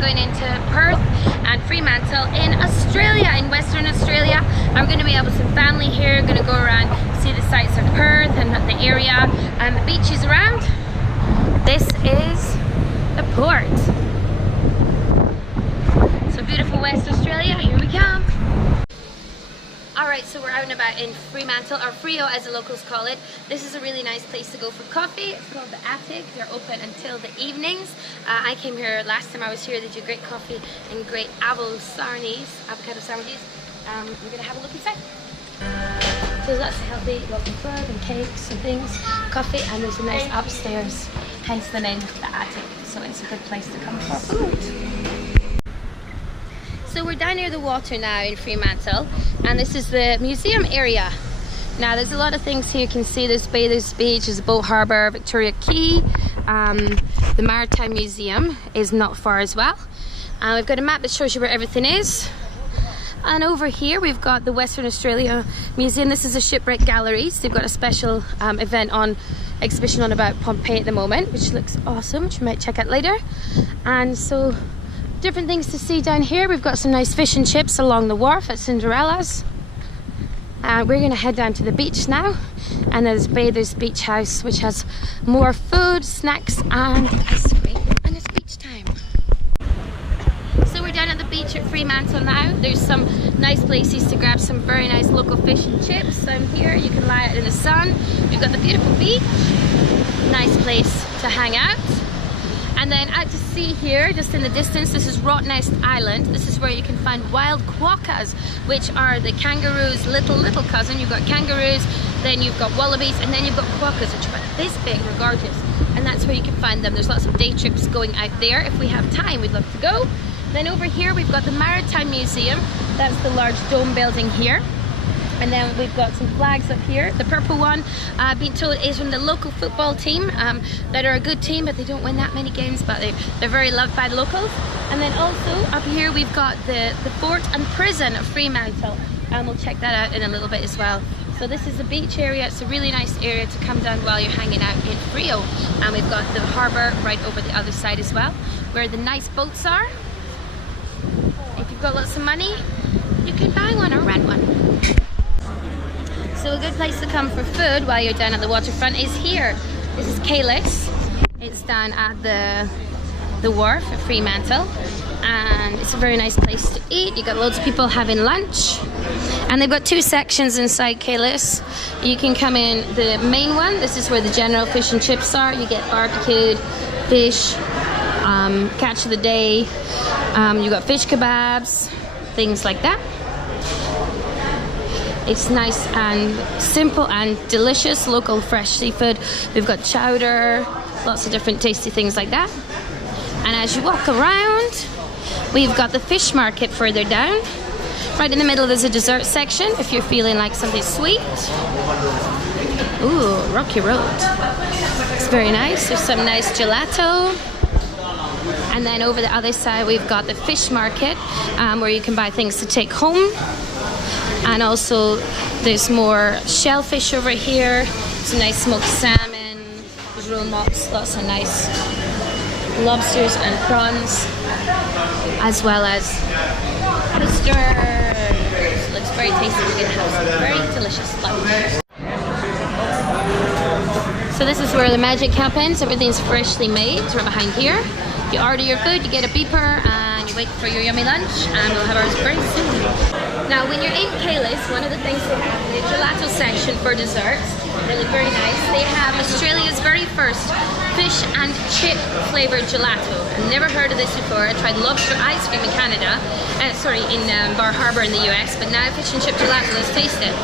we're going into Perth and Fremantle in Australia, in Western Australia. I'm going to be able with some family here, going to go around, see the sights of Perth and the area and the beaches around. This is the port. So beautiful West Australia, here we come. Alright, so we're out and about in Fremantle, or Freo as the locals call it. This is a really nice place to go for coffee. It's called the Attic. They're open until the evenings. I came here last time I was here. They do great coffee and great avocado sandwiches. We're going to have a look inside. So there's lots of healthy, local food and cakes and things, coffee, and there's a nice upstairs, hence the name, the Attic. So it's a good place to come for food. So we're down near the water now in Fremantle, and this is the museum area. Now there's a lot of things here. You can see there's Bathers Beach, there's a boat harbour, Victoria Quay. The Maritime Museum is not far as well. We've got a map that shows you where everything is. And over here we've got the Western Australia Museum. This is a shipwreck galleries. They've got a special exhibition on about Pompeii at the moment, which looks awesome, which you might check out later. And so different things to see down here. We've got some nice fish and chips along the wharf at Cinderella's. We're going to head down to the beach now, and there's Bathers Beach House, which has more food, snacks and ice cream, and it's beach time. So we're down at the beach at Fremantle now. There's some nice places to grab some very nice local fish and chips. Down here you can lie out in the sun. We've got the beautiful beach, nice place to hang out. And then out to sea here, just in the distance, this is Rottnest Island. This is where you can find wild quokkas, which are the kangaroo's little cousin. You've got kangaroos, then you've got wallabies, and then you've got quokkas, which are about this big, they're gorgeous. And that's where you can find them. There's lots of day trips going out there. If we have time, we'd love to go. Then over here, we've got the Maritime Museum. That's the large dome building here. And then we've got some flags up here. The purple one, being told, is from the local football team that are a good team, but they don't win that many games, but they're very loved by the locals. And then also up here we've got the fort and prison of Fremantle, and we'll check that out in a little bit as well. So this is the beach area. It's a really nice area to come down while you're hanging out in Freo. And we've got the harbour right over the other side as well, where the nice boats are. If you've got lots of money, you can buy one or rent one. So a good place to come for food while you're down at the waterfront is here. This is Kahless. It's down at the wharf at Fremantle, and it's a very nice place to eat. You got loads of people having lunch, and they've got two sections inside Kahless. You can come in the main one. This is where the general fish and chips are. You get barbecued fish, catch of the day. You got fish kebabs, things like that. It's nice and simple and delicious, local fresh seafood. We've got chowder, lots of different tasty things like that. And as you walk around, we've got the fish market further down. Right in the middle there's a dessert section if you're feeling like something sweet. Ooh, rocky road. It's very nice. There's some nice gelato. And then over the other side we've got the fish market, where you can buy things to take home. And also there's more shellfish over here, some nice smoked salmon, there's roll mops, lots of nice lobsters and prawns, as well as oysters. Looks very tasty. We're going to have some very delicious lunch. So this is where the magic happens. Everything's freshly made. It's right behind here. You order your food, you get a beeper, and you wait for your yummy lunch, and we'll have ours very soon. Now, when you're in Kahless, one of the things they have is the gelato section for desserts. They look very nice. They have Australia's very first fish and chip flavoured gelato. I've never heard of this before. I tried lobster ice cream in Canada, in Bar Harbour in the US, but now fish and chip gelato. Let's taste it.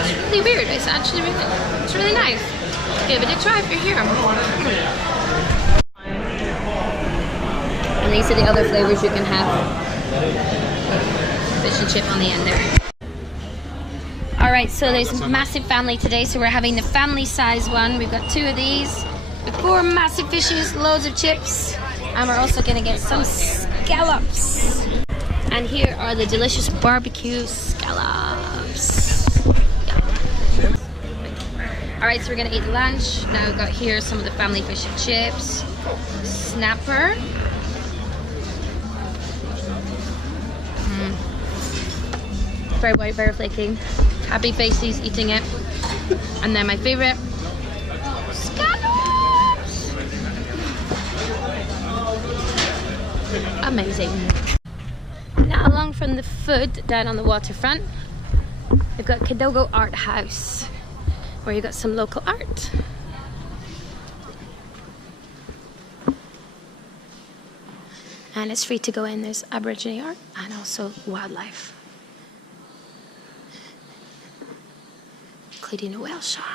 It's really weird. It's actually really nice. Give it a try if you're here. And these are the other flavors you can have. Fish and chip on the end there. Alright, so there's a massive family today, so we're having the family size one. We've got two of these with 4 massive fishes, loads of chips, and we're also going to get some scallops. And here are the delicious barbecue scallops. Alright, so we're gonna eat lunch. Now we've got here some of the family fish and chips, snapper. Very white, very flaky. Happy faces eating it. And then my favorite, scallops. Amazing. Now along from the food down on the waterfront, we've got Cottesloe Art House, where you've got some local art. And it's free to go in. There's Aboriginal art and also wildlife, including a whale shark.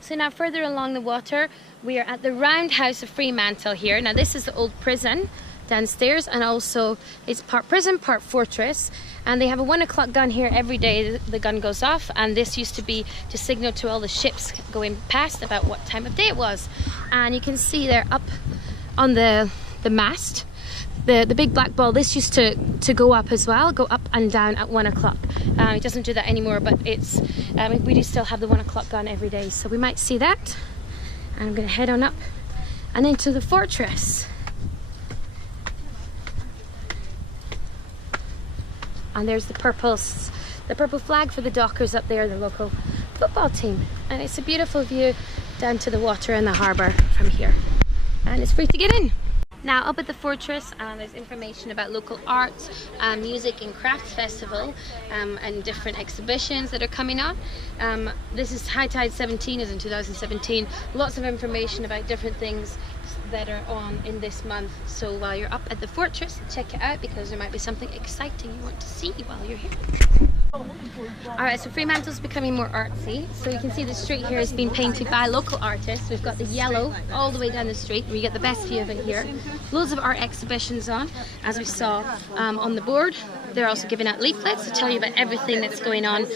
So now further along the water, we are at the Roundhouse of Fremantle here. Now this is the old prison downstairs, and also it's part prison, part fortress, and they have a 1 o'clock gun here every day. The gun goes off, and this used to be to signal to all the ships going past about what time of day it was. And you can see there up on the mast, the big black ball, this used to go up as well, go up and down at 1 o'clock. It doesn't do that anymore, but it's we do still have the 1 o'clock gun every day, so we might see that. And I'm going to head on up and into the fortress. And there's the purple flag for the Dockers up there, the local football team. And it's a beautiful view down to the water and the harbour from here. And it's free to get in. Now up at the fortress, there's information about local arts, music and crafts festival, and different exhibitions that are coming on. This is High Tide 17, is in 2017. Lots of information about different things that are on in this month. So while you're up at the fortress, check it out, because there might be something exciting you want to see while you're here. Alright, so Fremantle's becoming more artsy. So you can see the street here has been painted by local artists. We've got the yellow all the way down the street. We get the best view of it here. Loads of art exhibitions on, as we saw on the board. They're also giving out leaflets to tell you about everything that's going on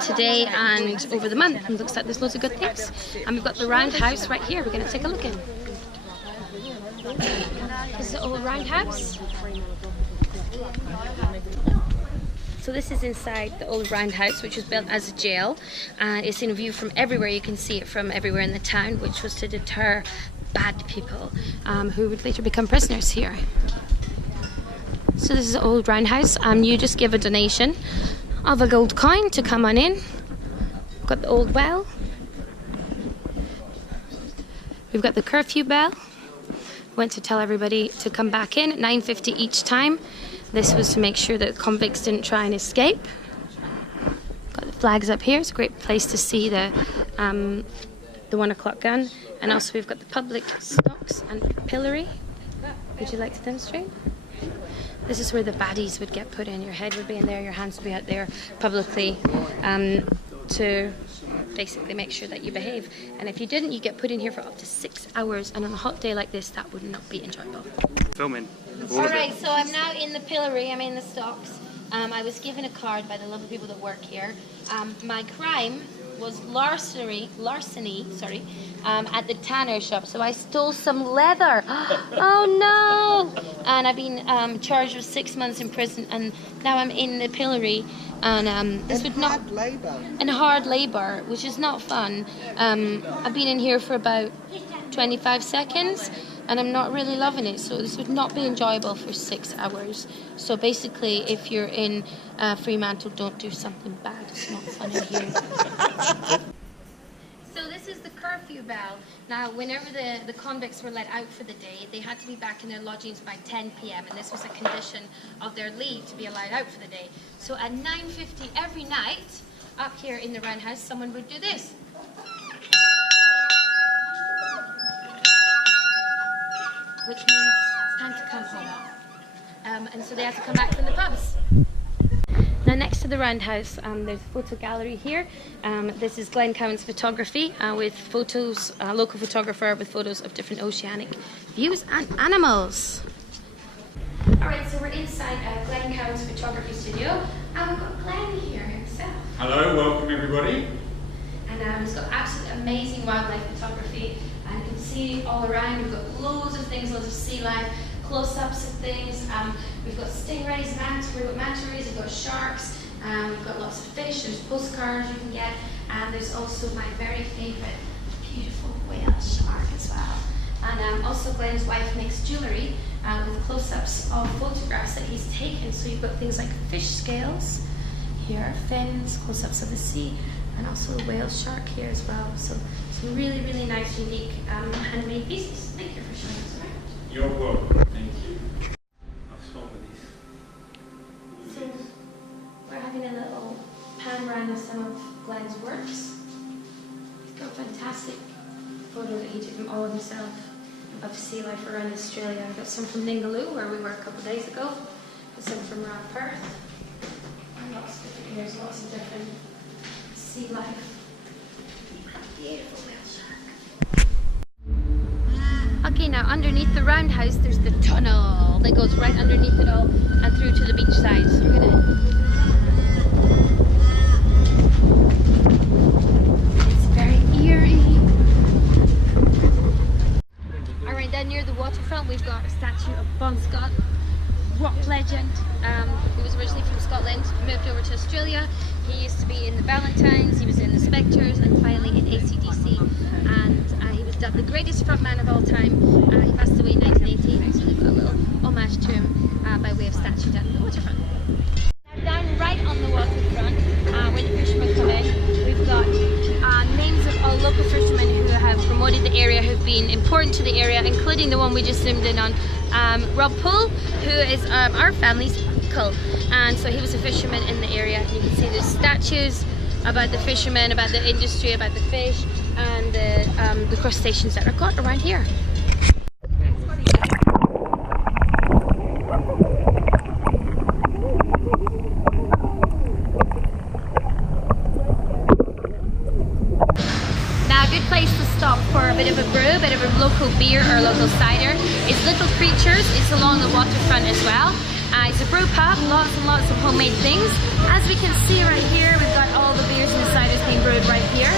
today and over the month. And it looks like there's loads of good things. And we've got the Roundhouse right here. We're going to take a look in. This is the old Roundhouse. So this is inside the old Roundhouse, which was built as a jail. It's in view from everywhere. You can see it from everywhere in the town, which was to deter bad people who would later become prisoners here. So this is the old Roundhouse. You just give a donation of a gold coin to come on in. Got the old well. We've got the curfew bell. Went to tell everybody to come back in at 9:50 each time. This was to make sure that convicts didn't try and escape. Got the flags up here. It's a great place to see the 1 o'clock gun. And also we've got the public stocks and pillory. Would you like to demonstrate? This is where the baddies would get put in. Your head would be in there, your hands would be out there publicly, to basically make sure that you behave. And if you didn't, you get put in here for up to 6 hours. And on a hot day like this, that would not be enjoyable. Filming. Alright, so I'm now in the pillory, I'm in the stocks. I was given a card by the lovely people that work here. My crime was larceny, at the tanner shop. So I stole some leather. Oh no! And I've been charged with 6 months in prison, and now I'm in the pillory. And this would not hard labor, which is not fun. I've been in here for about 25 seconds. And I'm not really loving it, so this would not be enjoyable for 6 hours. So basically, if you're in Fremantle, don't do something bad. It's not fun in here. So this is the curfew bell. Now, whenever the convicts were let out for the day, they had to be back in their lodgings by 10 p.m. and this was a condition of their leave to be allowed out for the day. So at 9:50 every night, up here in the Roundhouse, someone would do this. Which means it's time to come home. And so they have to come back from the pubs. Now next to the Roundhouse, there's a photo gallery here. This is Glenn Cowan's photography with photos, local photographer with photos of different oceanic views and animals. Alright, so we're inside Glenn Cowan's photography studio, and we've got Glenn here himself. Hello, welcome everybody. And he's got absolutely amazing wildlife photography. And you can see all around, we've got loads of things, loads of sea life, close-ups of things. We've got stingrays, we've got manta rays, we've got sharks, We've got lots of fish, there's postcards you can get, and there's also my very favourite beautiful whale shark as well. And also Glenn's wife makes jewellery with close-ups of photographs that he's taken. So you've got things like fish scales here, fins, close-ups of the sea, and also a whale shark here as well. So some really, really nice, unique handmade pieces. Thank you for showing us around. You're welcome. Thank you. I've shown these. So we're having a little pan round of some of Glenn's works. He's got fantastic photos that he took from all of himself of sea life around Australia. I've got some from Ningaloo, where we were a couple of days ago. Got some from around Perth. And lots of different areas, lots of different sea life. Beautiful whale shark. Okay, now underneath the Roundhouse there's the tunnel that goes right underneath it all and through to the beach side. So we're gonna... It's very eerie. Alright, then near the waterfront we've got a statue of Bon Scott, rock legend. He was originally from Scotland, moved over to Australia. He used to be in the Valentines, he was in the Spectres, and finally in AC/DC. And he was dubbed the greatest frontman of all time. He passed away in 1980, so they've got a little homage to him by way of statue down the waterfront. Now down right on the waterfront, where the fishermen come in, we've got names of all local fishermen who have promoted the area, who've been important to the area, including the one we just zoomed in on, Rob Poole, who is our family's uncle. And so he was a fisherman in the area. You can see there's statues about the fishermen, about the industry, about the fish, and the crustaceans that are caught around here. Now a good place to stop for a bit of a brew, a bit of a local beer or local cider is Little Creatures. It's along the waterfront as well. It's a brew pub, lots and lots of homemade things. As we can see right here, we've got all the beers and the ciders being brewed right here.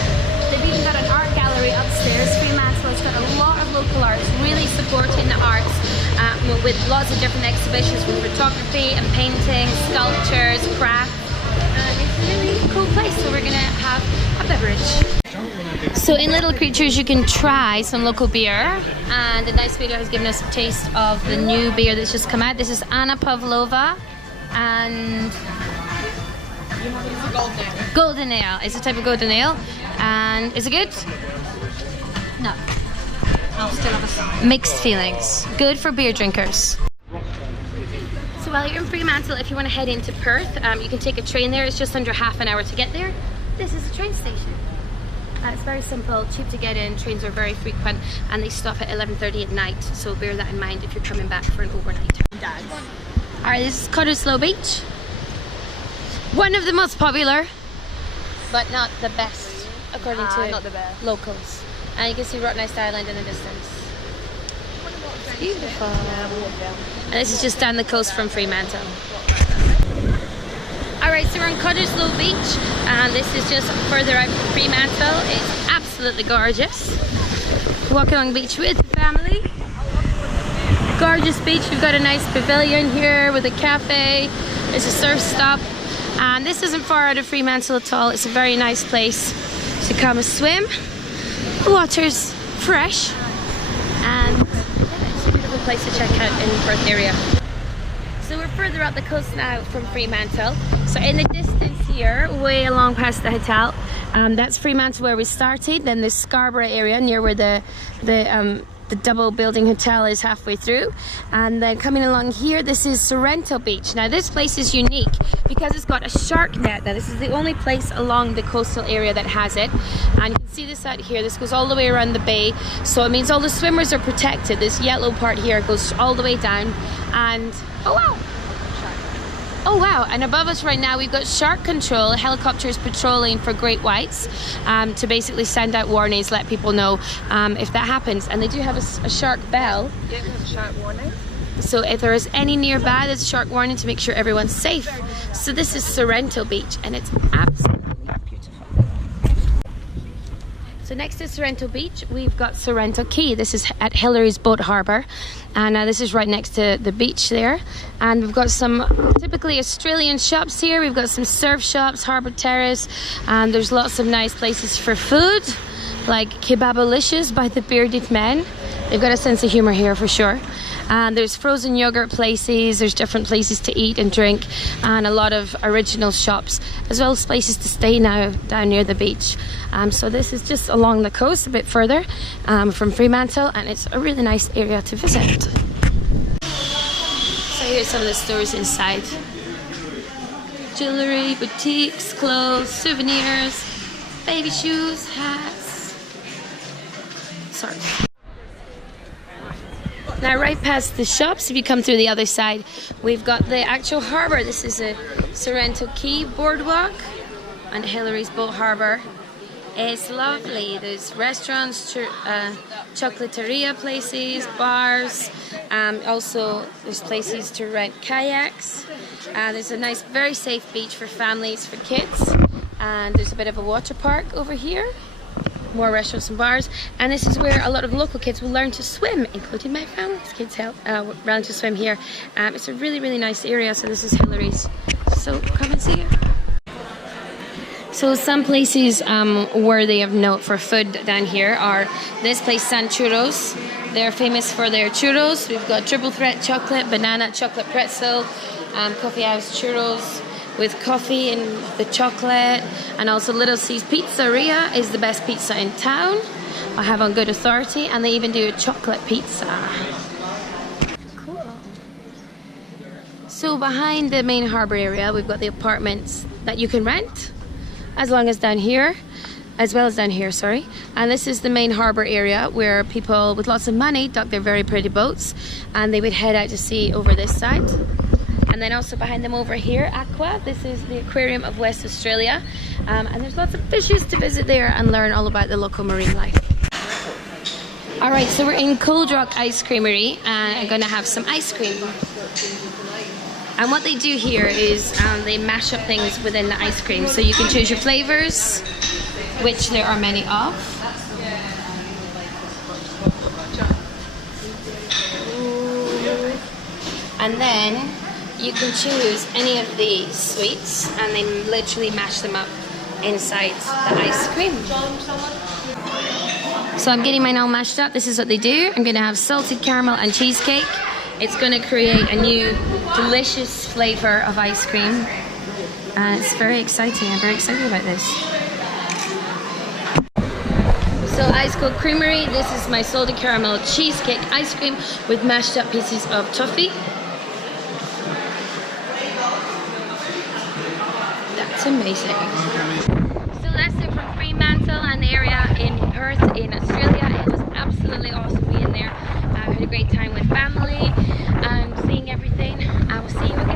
They've even got an art gallery upstairs. Fremantle has got a lot of local arts, really supporting the arts with lots of different exhibitions with photography and painting, sculptures, craft. It's a really cool place, so we're going to have a beverage. So in Little Creatures you can try some local beer, and the nice video has given us a taste of the new beer that's just come out. This is Anna Pavlova and Golden Ale. It's a type of golden ale. And is it good? No. I'll still have a mixed feelings. Good for beer drinkers. So while you're in Fremantle, if you want to head into Perth, you can take a train there. It's just under half an hour to get there. This is a train station. It's very simple, cheap to get in, trains are very frequent, and they stop at 11:30 at night, so bear that in mind if you're coming back for an overnight. Alright, this is Cottesloe Beach. One of the most popular, but not the best, according to not the best. locals. And you can see Roundhouse Island in the distance. It's beautiful. And this is just down the coast from Fremantle. Alright, so we're on Cottesloe Beach, and this is just further out from Fremantle. It's absolutely gorgeous. Walking along the beach with the family. Gorgeous beach. We've got a nice pavilion here with a cafe. There's a surf stop. And this isn't far out of Fremantle at all. It's a very nice place to come and swim. The water's fresh. And it's a beautiful place to check out in the Perth area. So we're further up the coast now from Fremantle. So in the distance here, way along past the hotel, that's Fremantle where we started. Then there's Scarborough area near where the double building hotel is halfway through. And then coming along here, this is Sorento Beach. Now this place is unique because it's got a shark net. Now this is the only place along the coastal area that has it. And you can see this out here. This goes all the way around the bay. So it means all the swimmers are protected. This yellow part here goes all the way down. And oh wow! Oh wow, and above us right now we've got shark control, helicopters patrolling for great whites to basically send out warnings, let people know if that happens. And they do have a shark bell. Yeah, we have a shark warning. So if there is any nearby, there's a shark warning to make sure everyone's safe. So this is Sorento Beach and it's absolutely beautiful. So So next to Sorento Beach, we've got Sorento Quay. This is at Hillary's Boat Harbour, and this is right next to the beach there. And we've got some typically Australian shops here. We've got some surf shops, Harbour Terrace, and there's lots of nice places for food, like Kebabolicious by the Bearded Men. They've got a sense of humour here for sure. And there's frozen yogurt places, there's different places to eat and drink, and a lot of original shops, as well as places to stay now down near the beach. So this is just along the coast a bit further from Fremantle, and it's a really nice area to visit. So here's some of the stores inside. Jewellery, boutiques, clothes, souvenirs, baby shoes, hats. Sorry. Now right past the shops, if you come through the other side, we've got the actual harbour. This is a Sorento Quay boardwalk on Hillary's Boat Harbour. It's lovely. There's restaurants, chocolateria places, bars. Also, there's places to rent kayaks. There's a nice, very safe beach for families, for kids. And there's a bit of a water park over here. More restaurants and bars, and this is where a lot of local kids will learn to swim, including my family's kids learn to swim here. It's a really, really nice area. So this is Hillary's, so come and see it. So some places worthy of note for food down here are this place, San Churros. They're famous for their churros. We've got triple threat chocolate, banana, chocolate pretzel, coffee house churros with coffee and the chocolate, and also Little C's Pizzeria is the best pizza in town. I have on good authority, and they even do a chocolate pizza. Cool. So behind the main harbour area, we've got the apartments that you can rent, as well as down here, sorry. And this is the main harbour area where people with lots of money dock their very pretty boats, and they would head out to sea over this side. And then also behind them over here, Aqua. This is the aquarium of West Australia. And there's lots of fishes to visit there and learn all about the local marine life. Alright, so we're in Cold Rock Ice Creamery, and I'm going to have some ice cream. And what they do here is they mash up things within the ice cream. So you can choose your flavours, which there are many of. And then you can choose any of the sweets, and they literally mash them up inside the ice cream. So I'm getting mine all mashed up. This is what they do. I'm going to have salted caramel and cheesecake. It's going to create a new delicious flavour of ice cream, and it's very exciting. I'm very excited about this. So Ice Cold Creamery, this is my salted caramel cheesecake ice cream with mashed up pieces of toffee. That's amazing. So that's it from Fremantle and the area in Perth in Australia. It was absolutely awesome being there. I had a great time with family and seeing everything. I will see you again.